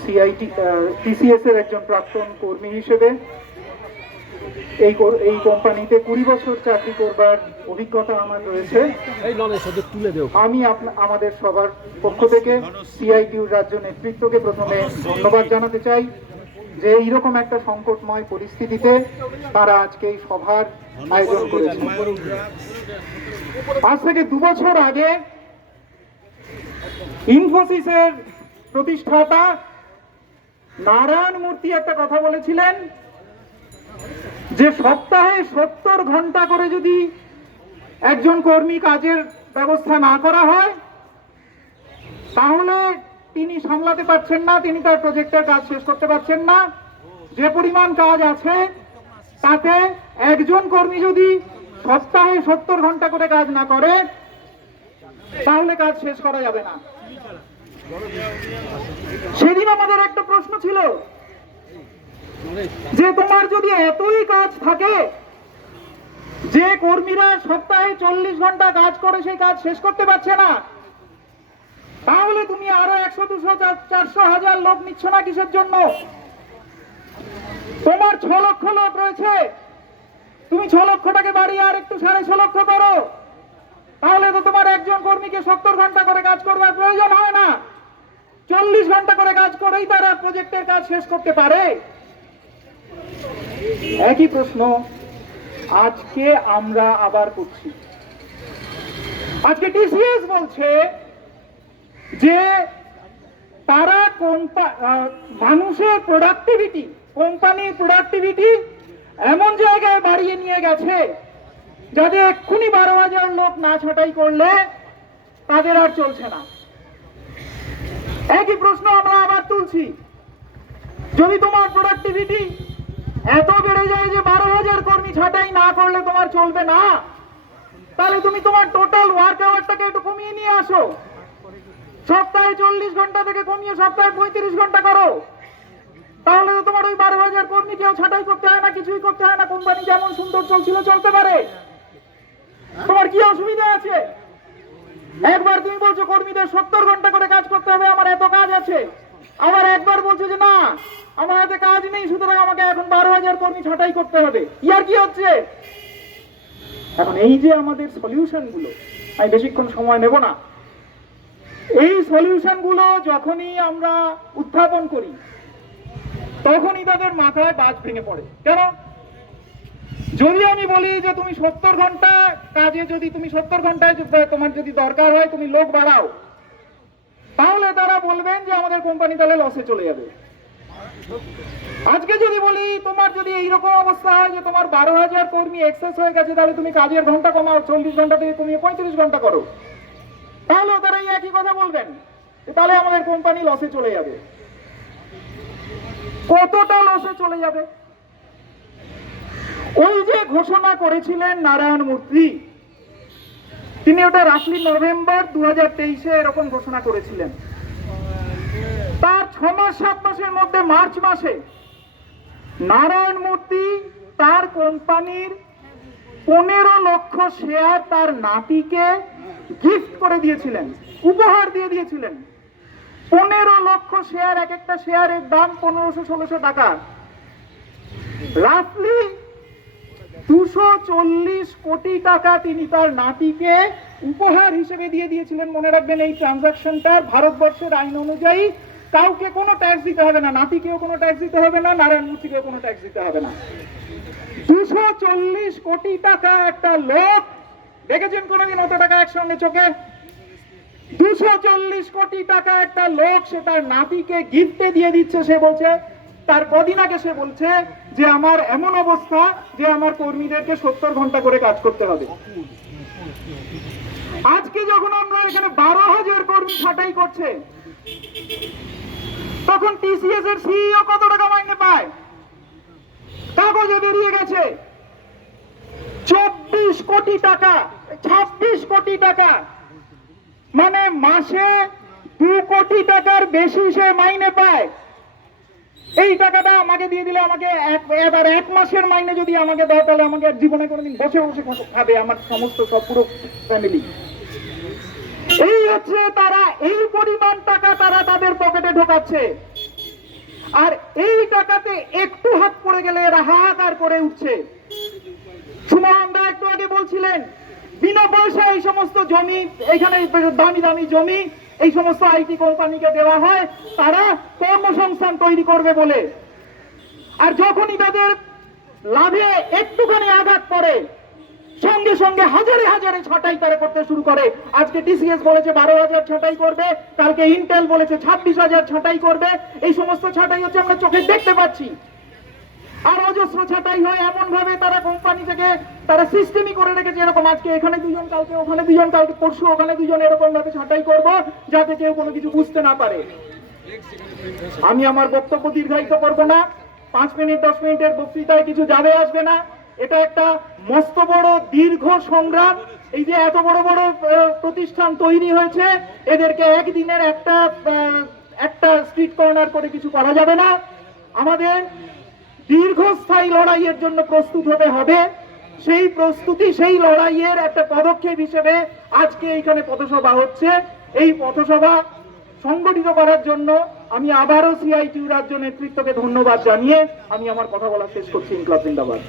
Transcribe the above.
CIT TCS এর একজন প্রাক্তন কর্মী হিসেবে এই এই কোম্পানিতে কুড়ি বছর চাকরি করবার অভিজ্ঞতা আমার রয়েছে। আমি আমাদের সবার পক্ষ থেকে সিআইটিউর রাজ্য নেতৃত্বকে প্রথমে ধন্যবাদ জানাতে চাই যে এইরকম একটা সংকটময় পরিস্থিতিতে তারা আজকে এই সভার আয়োজন করেছে আজ থেকে দু বছর আগে ইনফোসিসের প্রতিষ্ঠাতা নারায়ণ মূর্তি একটা কথা বলেছিলেন যে সপ্তাহে সত্তর ঘণ্টা করে যদি একজন কর্মী কাজের ব্যবস্থা না করা হয়, তাহলে তিনি সামলাতে পারছেন না, তিনি তার প্রজেক্টের কাজ শেষ করতে পারছেন না। যে পরিমাণ কাজ আছে, তাতে একজন কর্মী যদি সপ্তাহে সত্তর ঘণ্টা করে কাজ না করে, তাহলে কাজ শেষ করা যাবে না। সেদিন আমাদের একটা প্রশ্ন ছিল যে তোমার যদি এতই কাজ থাকে, যে কর্মীরা সপ্তাহে চল্লিশ ঘণ্টা কাজ করে, সেই কাজ শেষ করতে পারছে না, তাহলে তুমি আরও একশো, দুশো চারশো হাজার লোক নিচ্ছ না কিসের জন্য? তোমার ছ লক্ষ লোক রয়েছে, তুমি ছ লক্ষটাকে বাড়িয়ে আর একটু সাড়ে ছ লক্ষ করো, তাহলে তো তোমার একজন কর্মীকে সত্তর ঘণ্টা করে কাজ করবার প্রয়োজন হয় না। চল্লিশ ঘণ্টা করে কাজ করেই তারা প্রজেক্টের কাজ শেষ করতে পারে? একই প্রশ্ন, আজকে আমরা আবার করছি। আজকে টিসিএস বলছে যে তারা মানুষের প্রোডাক্টিভিটি কোম্পানির প্রোডাক্টিভিটি এমন জায়গায় বাড়িয়ে নিয়ে গেছে যাতে এক্ষুনি বারো হাজার লোক না ছাঁটাই করলে তাদের আর চলছে না। একই প্রশ্ন আমরা আবার তুলছি। যদি তোমার প্রোডাক্টিভিটি এত বেড়ে যায় যে বারো হাজার কর্মী ছাঁটাই না করলে তোমার চলবে না, তাহলে তুমি তোমার টোটাল ওয়ার্ক আওয়ারটাকে একটু কমিয়ে নিয়ে আসো। সপ্তাহে চল্লিশ ঘণ্টা থেকে কমিয়ে সপ্তাহে পঁয়ত্রিশ ঘণ্টা করো। তাহলে তো তোমার ওই বারো হাজার কর্মী কেউ ছাঁটাই করতে হয় না, কিছুই করতে হয় না, কোম্পানি যেমন সুন্দর চলছিল, চলতে পারে। তোমার কি অসুবিধা আছে? একবার তুমি বলছো, কর্মীদের সত্তর ঘণ্টা করে কাজ করতে হবে, আমার এত কাজ আছে। আবার একবার বলছো যে, না, আমার হাতে কাজ নেই, সুতরাং আমাকে এখন বারো হাজার কর্মী ছাঁটাই করতে হবে। ইয়ার কি হচ্ছে? এখন এই যে আমাদের সলিউশনগুলো, আমি বেশিক্ষণ সময় নেব না। এই সলিউশনগুলো যখনই আমরা উত্থাপন করি, তখনই তাদের মাথায় বাজ ভেঙে পড়ে। কেন? যদি আমি বলি যে তুমি সত্তর ঘণ্টা কাজে যদি তুমি সত্তর ঘন্টায় তোমার যদি দরকার হয় তুমি লোক বাড়াও, তাহলে তারা বলবেন যে আমাদের কোম্পানি তাহলে লসে চলে যাবে। আজকে যদি বলি তোমার যদি এইরকম অবস্থা হয় যে তোমার বারো হাজার কর্মী এক্সেস হয়ে গেছে, তাহলে তুমি কাজের ঘণ্টা কমাও, চল্লিশ ঘণ্টা থেকে কমিয়ে পঁয়ত্রিশ ঘণ্টা করো। তাহলে তারা একই কথা বলবেন তাহলে আমাদের কোম্পানি লসে চলে যাবে। কতটা লসে চলে যাবে? ওই যে ঘোষণা করেছিলেন নারায়ণ মূর্তি, তিনি ওটা রাফলি নভেম্বর দু হাজার তেইশে এরকম ঘোষণা করেছিলেন। তার ছ মাস, সাত মাসের মধ্যে মার্চ মাসে নারায়ণ মূর্তি তার কোম্পানির পনেরো লক্ষ শেয়ার তার নাতিকে গিফট করে দিয়েছিলেন, উপহার দিয়ে দিয়েছিলেন। পনেরো লক্ষ শেয়ার, এক একটা শেয়ারের দাম পনেরোশো, ষোলোশো টাকা। রাফলি দুশো চল্লিশ কোটি টাকা তিনি তার নাতিকে উপহার হিসেবে দিয়ে দিয়েছিলেন, মনে রাখবেন এই ট্রানজাকশনটার ভারতবর্ষের আইন অনুযায়ী। কাউকে কোনো ট্যাক্স দিতে হবে না, নাতিকেও কোনো ট্যাক্স দিতে হবে না নারায়ণ মূর্তিকেও কোনো ট্যাক্স দিতে হবে না। দুশো চল্লিশ কোটি টাকা একটা লোক, দেখেছেন কোনোদিন অত টাকা একসঙ্গে চোখে? দুশো চল্লিশ কোটি টাকা একটা লোক, সে তার নাতিকে গিফটে দিয়ে দিচ্ছে, সে বলছে তার কদিন আগে সে বলছে যে আমার এমন অবস্থা যে আমার কর্মীদেরকে সত্তর ঘণ্টা করে কাজ করতে হবে। আজকে যখন আমরা এখানে বারো হাজার কর্মী ছাঁটাই করছে, তখন টিসিএস এর সিইও কত টাকা মাইনে পায়? কাগজে বেরিয়ে গেছে। চব্বিশ কোটি টাকা, ছাব্বিশ কোটি টাকা। মানে মাসে দু কোটি টাকার বেশি সে মাইনে পায়। এই টাকাটা আমাকে দিয়ে দিলে আমাকে এক, এবার এক মাসের মাইনে যদি আমাকে দেয় তাহলে আমাকে আর জীবনে কোনোদিন বসে বসে খাবে, আমার সমস্ত সব পুরো ফ্যামিলি এই হচ্ছে তারা, এই পরিমাণ টাকা তারা তাদের পকেটে ঢোকাচ্ছে। আর এই টাকাতে একটু হাত পড়ে গেলে এরা হাহাকার করে উঠছে। সুমন একটু আগে বলছিলেন, বিনা পয়সায় এই সমস্ত জমি, এখানে দামি দামি জমি এই সমস্ত আইটি কোম্পানিকে দেওয়া হয়, তারা কর্মসংস্থান তৈরি করবে বলে। আর যখনই তাদের লাভে একটুখানি আঘাত পড়ে, সঙ্গে সঙ্গে হাজারে হাজারে ছাঁটাই তারা করতে শুরু করে। আজকে টিসিএস বলেছে বারো হাজার ছাঁটাই করবে, কালকে ইন্টেল বলেছে ছাব্বিশ হাজার ছাঁটাই করবে। এই সমস্ত ছাঁটাই হচ্ছে আমরা চোখে দেখতে পাচ্ছি। অজস্র ছাঁটাই হয় এমন ভাবে তারা কোম্পানি থেকে তারা সিস্টেমই করে রেখেছে এরকম। আজকে এখানে দুজন, কালকে ওখানে দুজন, কালকে পরশু ওখানে দুজন এরকম ভাবে ছাঁটাই করব, যাতে কেউ কোনো কিছু বুঝতে না পারে। আমি আমার বক্তব্য দীর্ঘায়িত করব না। পাঁচ মিনিট, দশ মিনিটের বক্তৃতায় কিছু যাবে আসবে না। এটা একটা মস্ত বড় দীর্ঘ সংগ্রাম। এই যে এত বড় বড় প্রতিষ্ঠান তৈরি হয়েছে, এদেরকে একদিনের একটা একটা স্ট্রিট কর্নার করে কিছু করা যাবে না। আমাদের দীর্ঘস্থায়ী লড়াইয়ের জন্য প্রস্তুত হতে হবে। সেই প্রস্তুতি, সেই লড়াইয়ের একটা পদক্ষেপ হিসেবে আজকে এইখানে পথসভা হচ্ছে। এই পথসভা সংগঠিত করার জন্য আমি আবারও সিআইটিউ রাজ্য নেতৃত্বকে ধন্যবাদ জানিয়ে আমি আমার কথা বলা শেষ করছি। ইনকলাব জিন্দাবাদ।